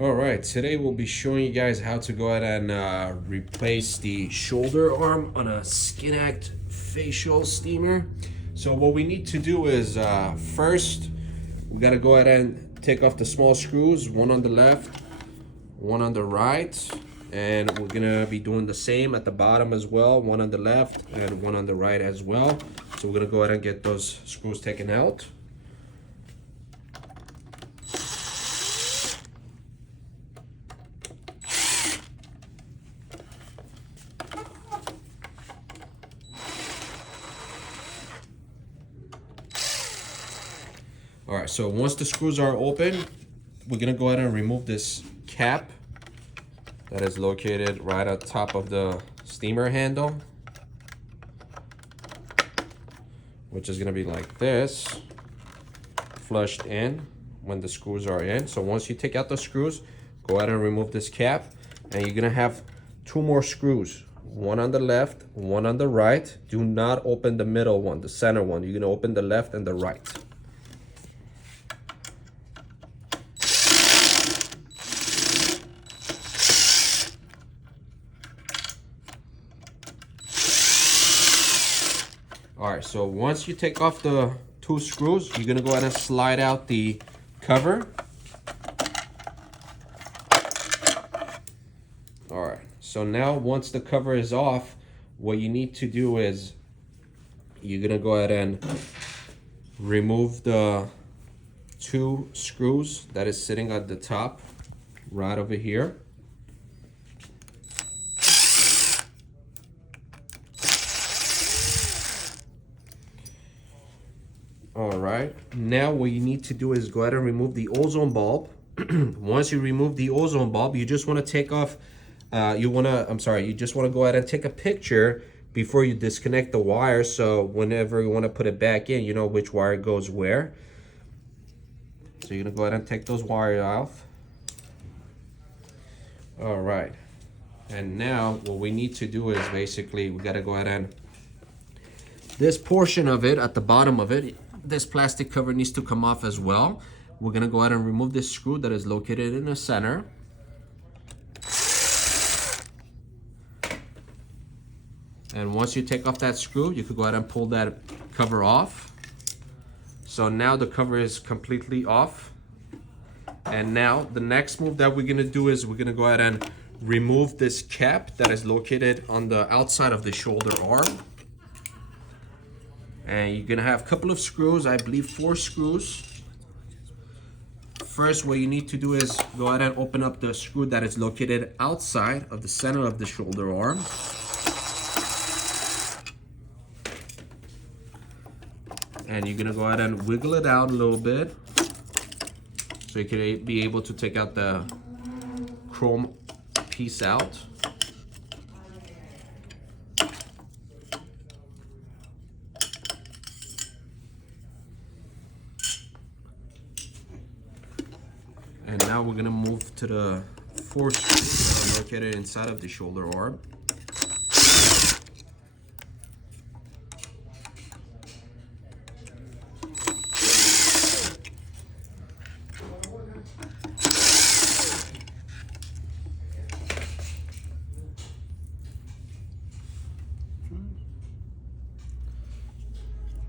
All right, today we'll be showing you guys how to go ahead and replace the shoulder arm on a SkinAct facial steamer. So what we need to do is first we got to go ahead and take off the small screws, one on the left, one on the right, and we're gonna be doing the same at the bottom as well, one on the left and one on the right as well. So we're gonna go ahead and get those screws taken out. All right, so once the screws are open, we're gonna go ahead and remove this cap that is located right on top of the steamer handle, which is gonna be like this, flushed in when the screws are in. So once you take out the screws, go ahead and remove this cap, and you're gonna have two more screws, one on the left, one on the right. Do not open the middle one, the center one. You're gonna open the left and the right. All right, so once you take off the two screws, you're gonna go ahead and slide out the cover. All right, so now once the cover is off, what you need to do is you're gonna go ahead and remove the two screws that is sitting at the top right over here. All right, now what you need to do is go ahead and remove the ozone bulb. Once you remove the ozone bulb, you just want to take off, you just want to go ahead and take a picture before you disconnect the wire, so whenever you want to put it back in, you know which wire goes where. So you're gonna go ahead and take those wires off. All right, and now what we need to do is basically we got to go ahead and this portion of it at the bottom of it, this plastic cover needs to come off as well. We're gonna go ahead and remove this screw that is located in the center. And once you take off that screw, you could go ahead and pull that cover off. So now the cover is completely off. And now the next move that we're gonna do is we're gonna go ahead and remove this cap that is located on the outside of the shoulder arm. And you're gonna have a couple of screws, I believe 4 screws. First, what you need to do is go ahead and open up the screw that is located outside of the center of the shoulder arm. And you're gonna go ahead and wiggle it out a little bit so you can be able to take out the chrome piece out. And now we're gonna move to the 4 screws that are located inside of the shoulder arm.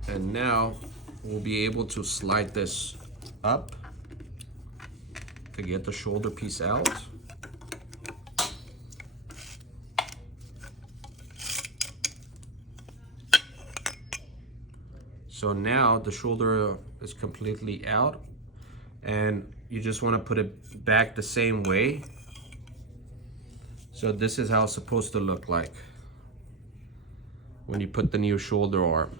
And now we'll be able to slide this up to get the shoulder piece out. So now the shoulder is completely out, and you just want to put it back the same way. So this is how it's supposed to look like when you put the new shoulder arm.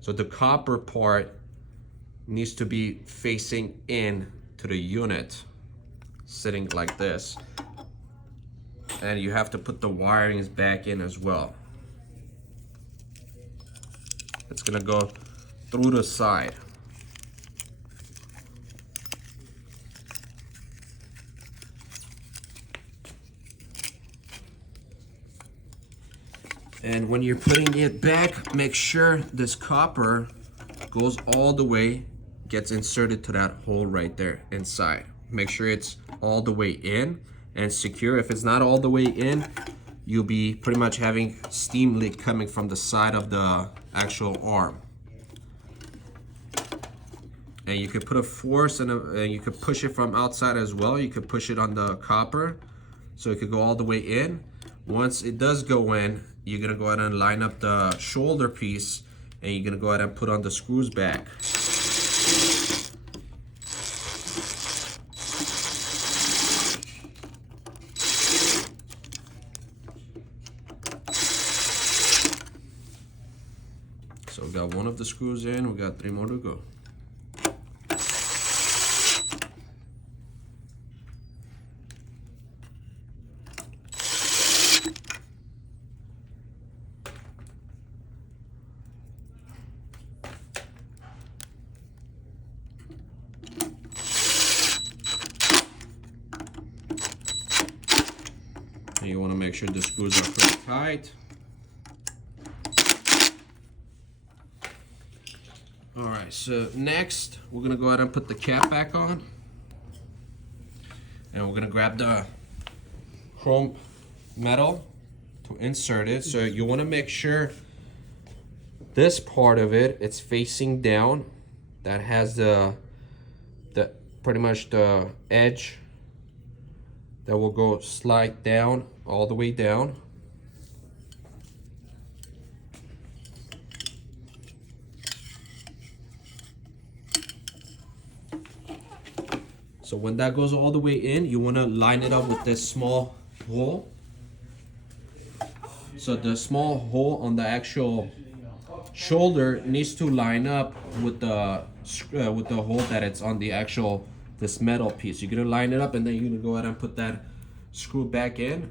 So the copper part needs to be facing in to the unit, sitting like this. And you have to put the wirings back in as well. It's gonna go through the side. And when you're putting it back, make sure this copper goes all the way, gets inserted to that hole right there inside. make sure it's all the way in and secure. If it's not all the way in, you'll be pretty much having steam leak coming from the side of the actual arm. And you could put a force and you could push it from outside as well. You could push it on the copper so it could go all the way in. Once it does go in, you're gonna go ahead and line up the shoulder piece, and you're gonna go ahead and put on the screws back. So we got one of the screws in, we got 3 more to go. And you want to make sure the screws are pretty tight. Alright, so next we're going to go ahead and put the cap back on. And we're going to grab the chrome metal to insert it. So you want to make sure this part of it, it's facing down. That has the pretty much the edge that will go slide down all the way down. So when that goes all the way in, you want to line it up with this small hole. So the small hole on the actual shoulder needs to line up with the hole that it's on the actual this metal piece. You're gonna line it up, and then you're gonna go ahead and put that screw back in.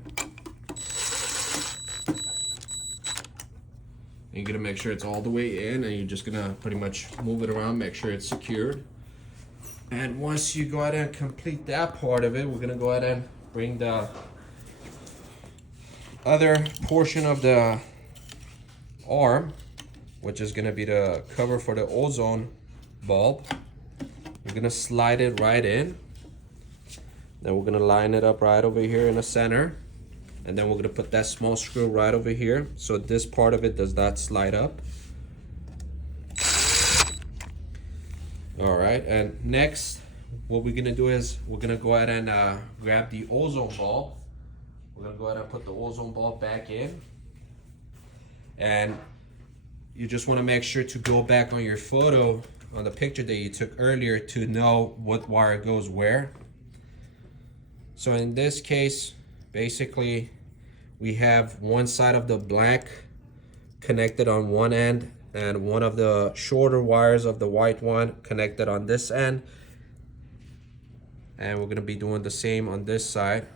And you're gonna make sure it's all the way in, and you're just gonna pretty much move it around, make sure it's secured. And once you go ahead and complete that part of it, we're gonna go ahead and bring the other portion of the arm, which is gonna be the cover for the ozone bulb. We're gonna slide it right in. Then we're gonna line it up right over here in the center. And then we're gonna put that small screw right over here so this part of it does not slide up. All right, and next, what we're gonna do is we're gonna go ahead and grab the ozone bulb. We're gonna go ahead and put the ozone bulb back in. And you just wanna make sure to go back on your photo, on the picture that you took earlier, to know what wire goes where. So in this case, basically, we have one side of the black connected on one end, and one of the shorter wires of the white one connected on this end. And we're gonna be doing the same on this side.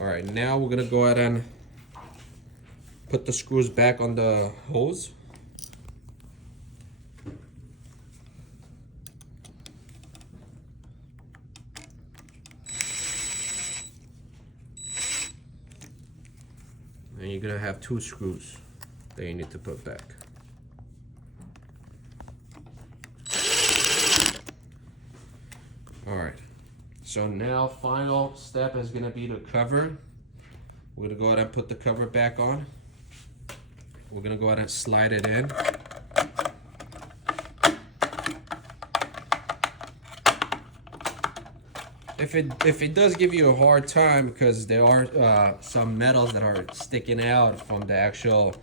All right, now we're gonna go ahead and put the screws back on the hose. And you're gonna have 2 screws that you need to put back. All right, so now final step is gonna be the cover. We're gonna go ahead and put the cover back on. We're gonna go ahead and slide it in. If it does give you a hard time, because there are some metals that are sticking out from the actual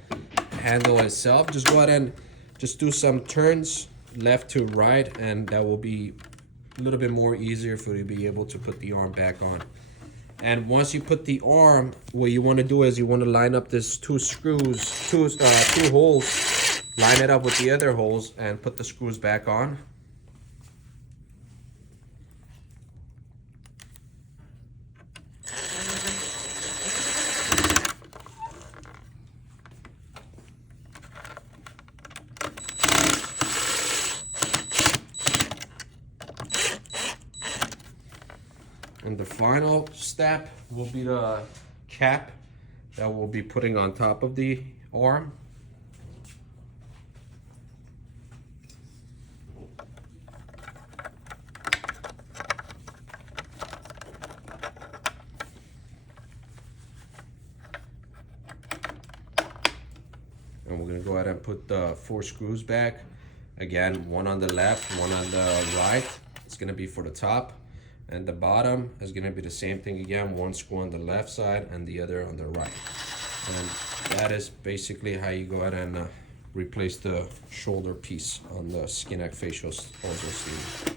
handle itself, just go ahead and just do some turns left to right, and that will be a little bit more easier for you to be able to put the arm back on. And once you put the arm, what you want to do is you want to line up this 2 screws, two holes, line it up with the other holes, and put the screws back on. And the final step will be the cap that we'll be putting on top of the arm. And we're gonna go ahead and put the 4 screws back. Again, one on the left, one on the right. It's gonna be for the top. And the bottom is gonna be the same thing again, 1 screw on the left side and the other on the right. And that is basically how you go ahead and replace the shoulder piece on the Skinak facial ortho steamer.